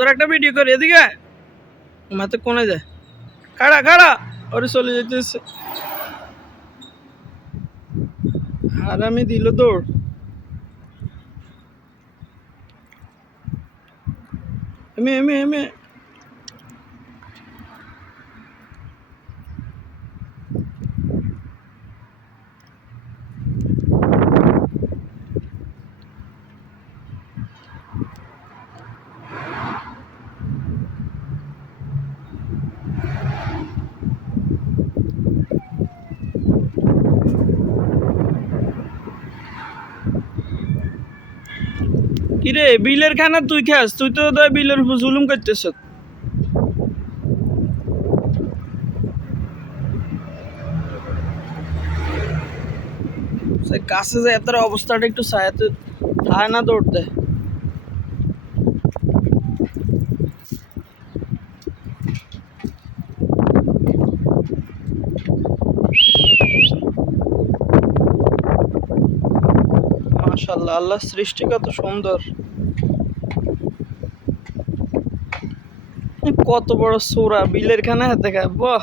তোর একটা ভিডিও করি এদিকে মাতে কোনে যায় খাড়া খাড়া ওরে চলে যেতেছে আর আমি দিল দৌড় এমে এমে এমে কিরে বিলের খানা তুই খাস তুই তো বিলের উপর জুলুম করতেছ কাছে যায় তার অবস্থাটা একটু ছায়াতে থায় না দৌড় দেয় মাশাআল্লাহ আল্লাহ সৃষ্টি কত সুন্দর কত বড় সোরা বিলের খানা হাতে খায় বাহ